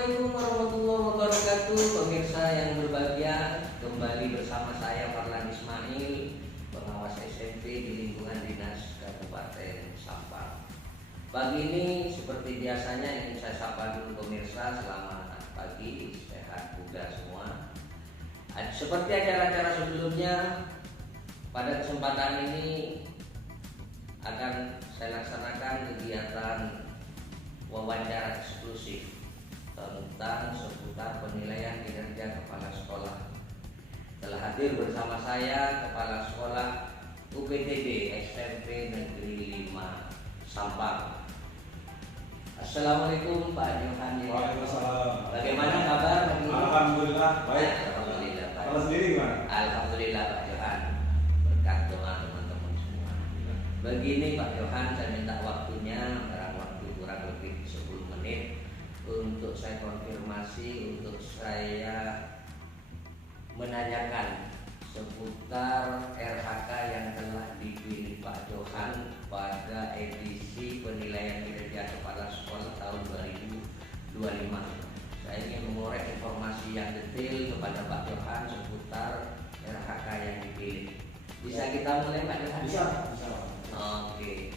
Assalamualaikum warahmatullahi wabarakatuh. Pemirsa yang berbahagia, kembali bersama saya Farlan Ismail, pengawas SMP di lingkungan dinas Kabupaten Sampang. Pagi ini seperti biasanya ingin saya sapa dulu pemirsa, selamat pagi, sehat bugar semua. Seperti acara-acara sebelumnya, pada kesempatan ini akan saya laksanakan kegiatan wawancara eksklusif tentang seputar penilaian kinerja kepala sekolah. Telah hadir bersama saya Kepala Sekolah UPTD SMP Negeri 5 Sampang. Assalamualaikum Pak Johan. Waalaikumsalam. Bagaimana kabar? Alhamdulillah baik. Alhamdulillah baik. Kalau sendiri gimana? Alhamdulillah Pak Johan. Berkat doa teman-teman semua. Begini Pak Johan, saya minta waktunya kurang lebih 10 menit untuk saya konfirmasi, untuk saya menanyakan seputar RHK yang telah dipilih Pak Johan pada edisi penilaian kinerja kepala sekolah tahun 2025. Saya ingin mengorek informasi yang detail kepada Pak Johan seputar RHK yang dipilih. Bisa kita mulai Pak Johan? Bisa. Oke.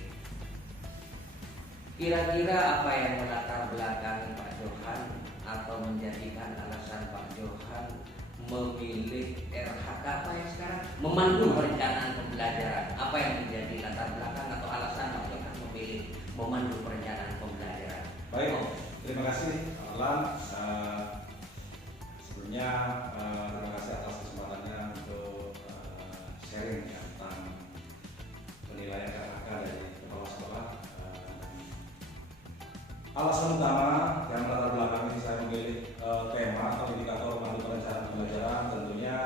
Kira-kira apa yang melatar belakangi Pak Johan atau menjadikan alasan Pak Johan memilih RHK apa ya sekarang? Memandu perencanaan pembelajaran. Apa yang menjadi latar belakang atau alasan Pak Johan memilih memandu perencanaan pembelajaran? Baik, terima kasih Alan. Sebelumnya terima kasih atas kesempatannya untuk sharing tentang penilaian RHK dari kepala sekolah. Alasan utama yang melatar belakangi saya memilih tema atau indikator memandu perencanaan pembelajaran, tentunya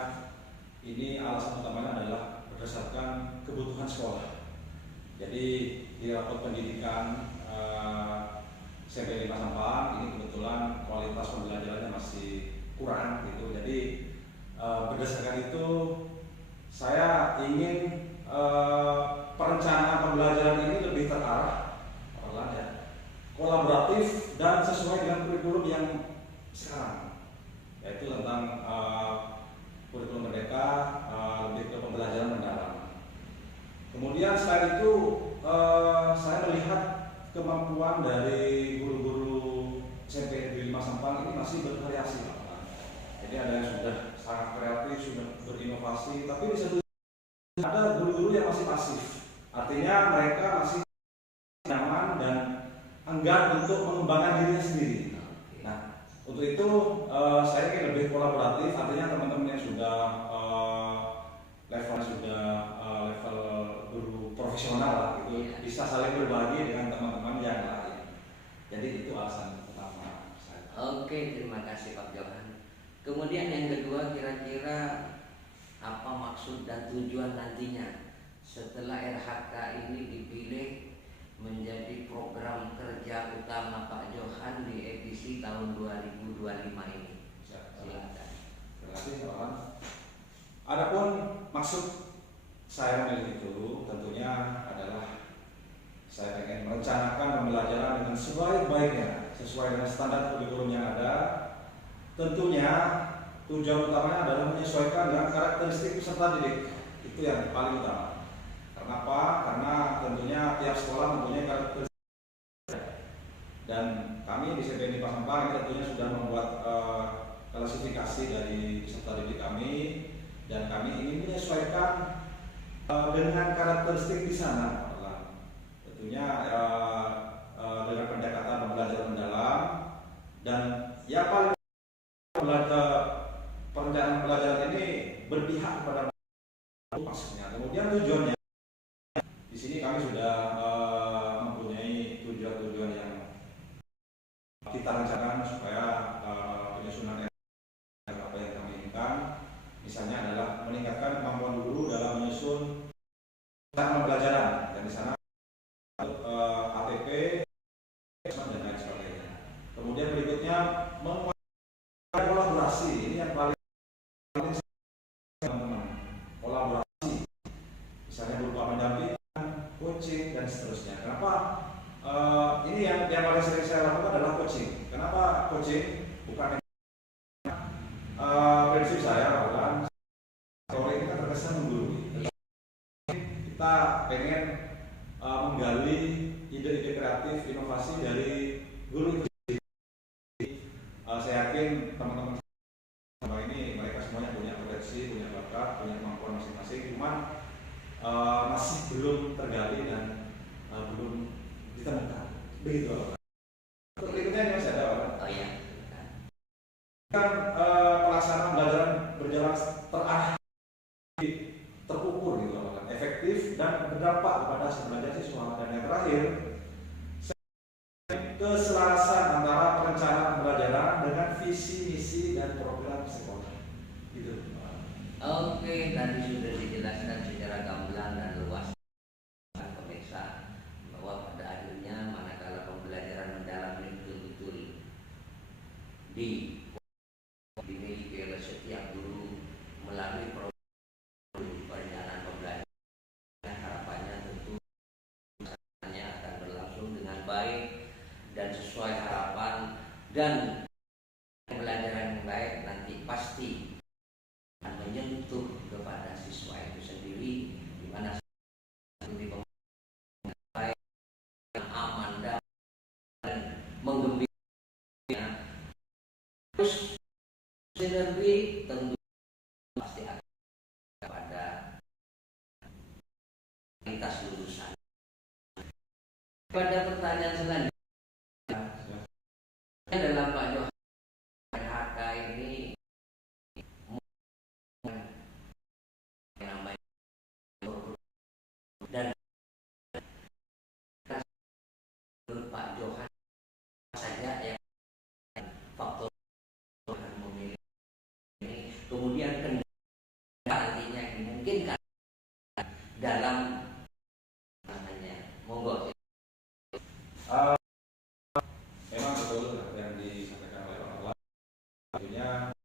ini alasan utamanya adalah berdasarkan kebutuhan sekolah. Jadi di rapot pendidikan SMP 5 Sampang ini kebetulan kualitas pembelajarannya masih kurang gitu. Jadi berdasarkan itu saya ingin perencanaan pembelajaran ini lebih terarah, kolaboratif dan sesuai dengan kurikulum yang sekarang, yaitu tentang kurikulum merdeka, lebih ke pembelajaran mendalam. Kemudian selain itu saya melihat kemampuan dari guru-guru SMP Negeri 5 Sampang ini masih bervariasi. Jadi ada yang sudah sangat kreatif, sudah berinovasi, tapi di satu sisi ada guru-guru yang masih pasif. Artinya mereka masih nyaman dan enggan untuk mengembangkan dirinya sendiri. Nah, untuk itu saya ingin lebih kolaboratif. Artinya teman-teman yang sudah level guru profesional lah, itu bisa saling berbagi dengan teman-teman yang lain. Jadi itu alasan utama saya. Oke, terima kasih Pak Johan. Kemudian yang kedua, kira-kira apa maksud dan tujuan nantinya setelah RHK ini dipilih menjadi program kerja utama Pak Johan di edisi tahun 2025 ini? Silakan. Terima kasih kawan. Adapun maksud saya memilih itu tentunya adalah saya ingin merencanakan pembelajaran dengan sebaik-baiknya sesuai dengan standar kurikulum yang ada. Tentunya tujuan utamanya adalah menyesuaikan dengan karakteristik peserta didik. Itu yang paling utama. Kenapa? Karena tentunya tiap sekolah mempunyai karakteristik dan kami di SMP 5 Sampang ini tentunya sudah membuat klasifikasi dari peserta didik kami dan kami ingin menyesuaikan dengan karakteristik di sana. Tentunya dengan pendekatan pembelajaran mendalam dan yang paling perencanaan pembelajaran ini berpihak kepada maksudnya. Kemudian tujuannya di sini kami sudah mempunyai tujuan-tujuan yang kita rencanakan supaya penyusunan apa yang kami inginkan, misalnya adalah meningkatkan kemampuan guru dalam menyusun pembelajaran dan di sana ATP dan lain sebagainya. Kemudian berikutnya menguatkan kolaborasi, ini yang paling teman-teman, kolaborasi, misalnya berupa pendampingan, coaching dan seterusnya. Kenapa? Ini yang paling sering saya lakukan adalah coaching. Kenapa coaching, bukan prinsip saya bukan sore ini kan terkesan menggurui. Kita pengen menggali ide-ide kreatif, inovasi dari guru itu. Saya yakin teman-teman ini mereka semuanya punya potensi, punya bakat, punya kemampuan masing-masing, cuman masih belum tergali dan belum ditemukan. Begitu. Berikutnya ini masih ada Pak. Oh iya. Kan pelaksanaan belajar berjalan terukur gitu Pak. Efektif dan berdampak kepada si belajar siswa. Dan yang terakhir, keselarasan antara perencanaan pembelajaran dengan visi, misi, dan program sekolah. Gitu. Oke, tadi sudah dijelaskan secara gamblang dan luas pemirsa bahwa pada akhirnya manakala pembelajaran mendalam ini betul-betul dimiliki oleh setiap guru melalui program perencanaan pembelajaran, harapannya tentu akan berlangsung dengan baik dan sesuai harapan, dan pembelajaran yang baik nanti pasti akan menyentuh kepada siswa itu sendiri, di mana studi pembelajaran baik, yang aman dan menggembirakan. Terus sinergi tentu pasti akan kepada kualitas lulusan. Pada pertanyaan selanjutnya, dalam Pak Johan PHK ini namanya dan menurut Pak Johan saja yang faktor memilih ini, kemudian nantinya dimungkinkan dalam namanya monggo. Memang betul yang disampaikan oleh Pak Ketua. Tentunya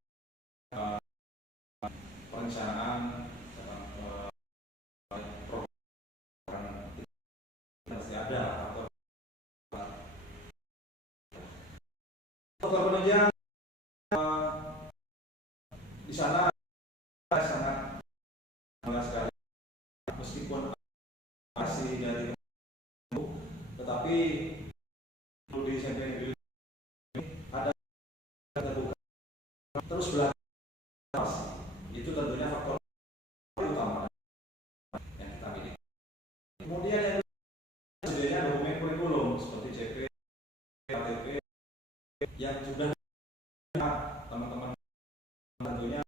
perencanaan program pasti ada faktor penunjang di sana sangat bangga sekali, meskipun masih dari tetapi perlu disampaikan ada terbuka terus belajar, itu tentunya faktor utama yang kita miliki. Kemudian yang sebenarnya dokumen kurikulum seperti CP, KTP yang sudah teman-teman tentunya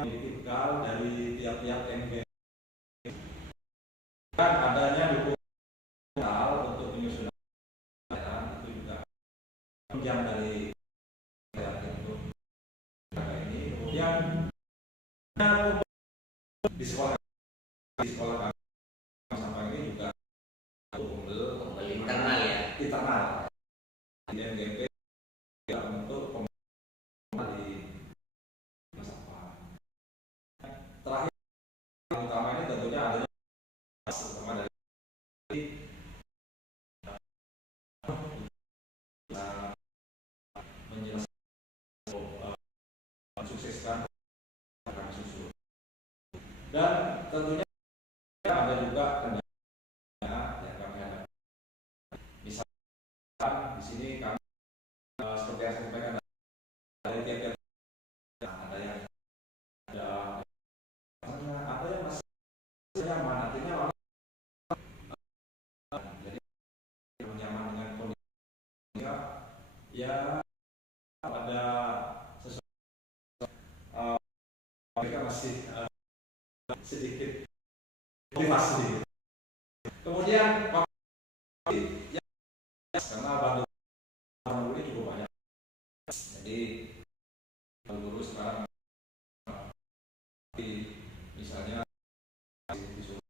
memiliki bekal dari tiap-tiap MG dan adanya dokumen untuk penyusunan itu juga penunjang dari untuk ini. Kemudian di sekolah kami sampah ini juga kumpul Internal ya. internal di MGP untuk di sampah. Terakhir yang utama ini tentunya adanya terutama dari mensukseskan program susu. Dan tentunya ada juga kendala yang kami hadapi. Misalnya di sini kami seperti yang saya sampaikan dari tiap-tiap ada yang masih nyaman, artinya jadi nyaman dengan kondisi ya pada sesuatu mereka masih sedikit motivasi. Kemudian ya, karena Bandung ini cukup banyak, jadi guru sekarang misalnya disuruh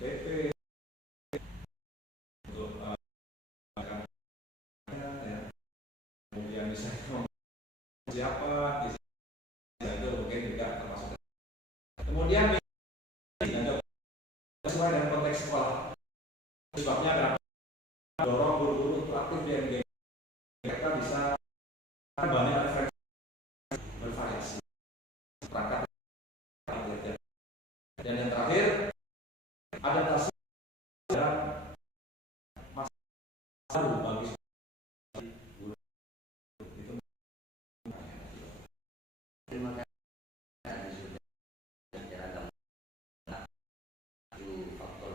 PP untuk kemudian misalnya siapa itu mungkin juga termasuk. Kemudian sesuai dengan konteks sekolah, sebabnya kenapa dorong guru-guru untuk aktif di MG, mereka bisa banyak referensi bervariasi perangkat dan yang terakhir adaptasi dan masa baru bagi guru itu. Terima kasih tadi sudah secara gambar itu faktor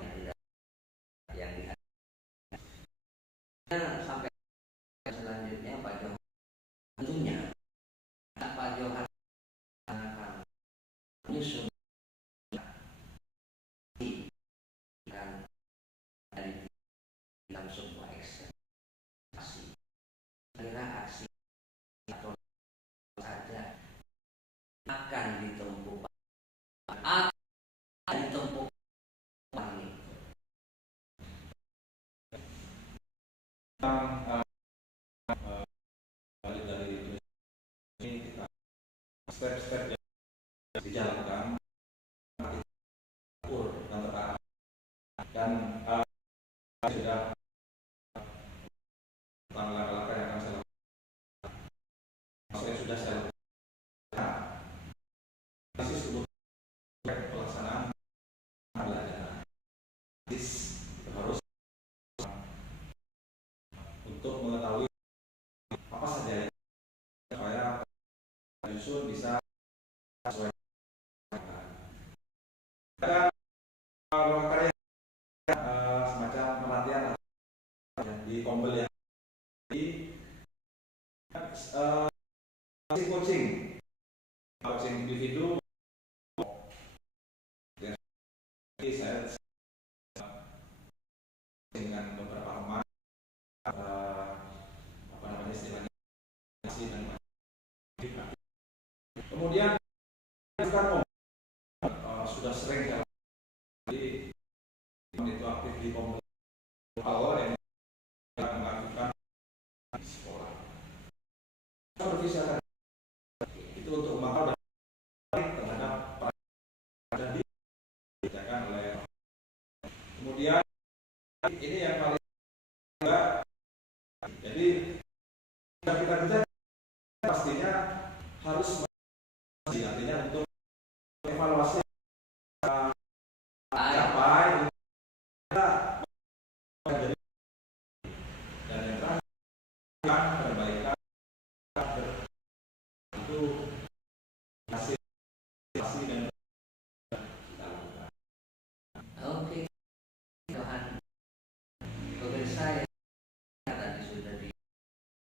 yang dihadapi. Sampai selanjutnya Pak Johan, tentunya Pak Johan akan menyusun dan dari dalam sebuah ekspektasi kira aksi atau saja akan ditempuh ini. Balik dari ini kita step-step yang dijalankan atur dan terarah dan sudah langkah-langkah yang akan saya lakukan. Maksudnya sudah saya lakukan basis untuk pelaksanaan pembelajaran. Harus untuk mengetahui apa saja yang supaya nyusun bisa sesuai. Ada karya semacam pelatihan di Kombel ya, di coaching individu. Jadi saya dengan beberapa teman apa namanya istilahnya dan kemudian kita sudah sering jalan jadi itu aktif di Kombel awal yang mengaktifkan sekolah bervisa itu untuk memantau dan terhadap dan dikerjakan oleh. Kemudian ini yang paling enggak, jadi kita kerja pastinya harus artinya untuk evaluasi capai dan yang terakhir perbaikan itu hasil dan kita lakukan. Oke, Johan, pemirsa yang tadi sudah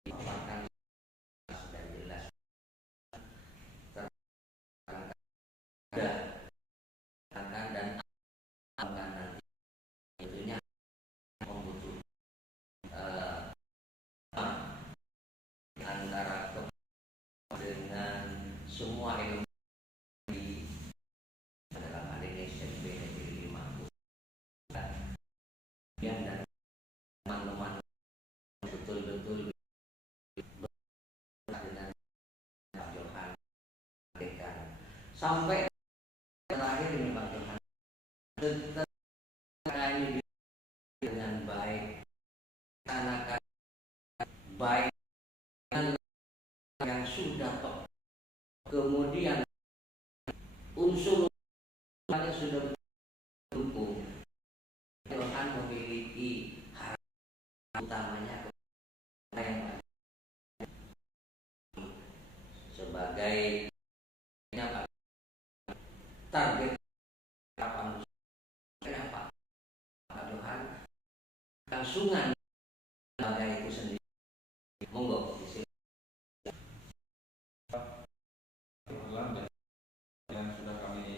dipaparkan sudah jelas tentang dan akan nanti tentunya membutuhkan antara dengan semua ilmu di dalam hal ini SMP Negeri 5 dan teman-teman betul-betul dengan Pak Johan sampai terakhir ini Pak Johan tetap ini dengan baik anak baik yang sudah kemudian unsur yang sudah mendukung. Johan memiliki harapan utamanya yang sebagai target kenapa Pak Johan langsungan lembaga itu sendiri. Monggo di sini. Yang sudah kami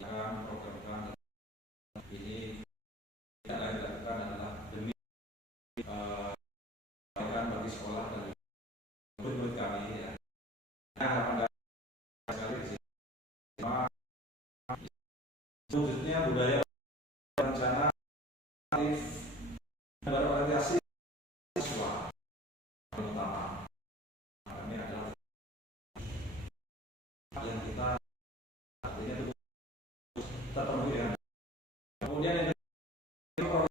lakukan program ini tidak lain dilakukan adalah demi kebaikan bagi sekolah dan murid kami ya. Harapan sekali di sini. Wujudnya budaya rencana aktif dan berorientasi siswa utama. Ini adalah yang kita artinya itu terpenuhi ya. Kemudian yang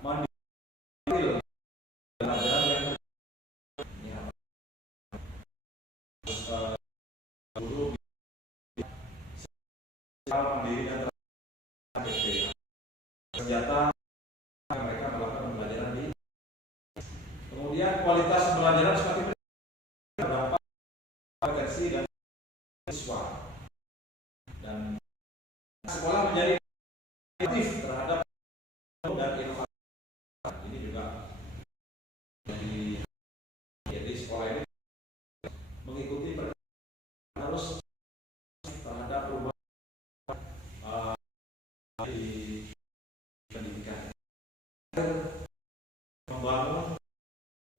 mandiri pelajaran yang ya, guru secara mandiri dan terbatas. Senjata mereka melakukan pembelajaran di. Kemudian kualitas pembelajaran semakin berdampak kompetensi dan siswa, dan sekolah menjadi aktif terhadap dan inovasi. Ini juga jadi sekolah ini mengikuti harus terhadap perubahan di pendidikan, membangun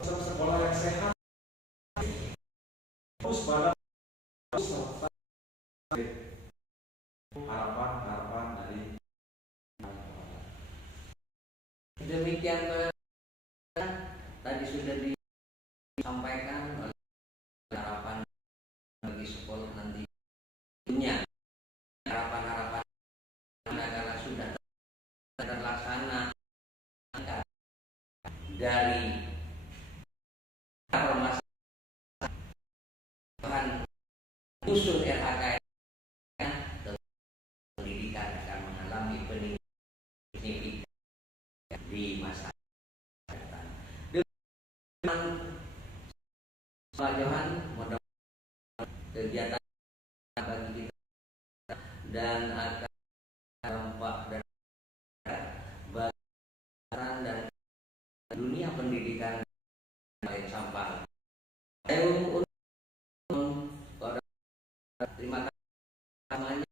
sekolah yang sehat, terus pada harapan dari. Demikian tadi sudah disampaikan oleh harapan bagi sekolah nanti punya harapan-harapan adalah sudah terlaksana dari permasalahan usul RHK pendidikan akan mengalami peningkatan signifikan di masa depan. Dengan Pak Johan, mudah-mudahan kegiatan bagi kita dan akan dampak dan bahan dan dunia pendidikan baik sampah. Terima kasih.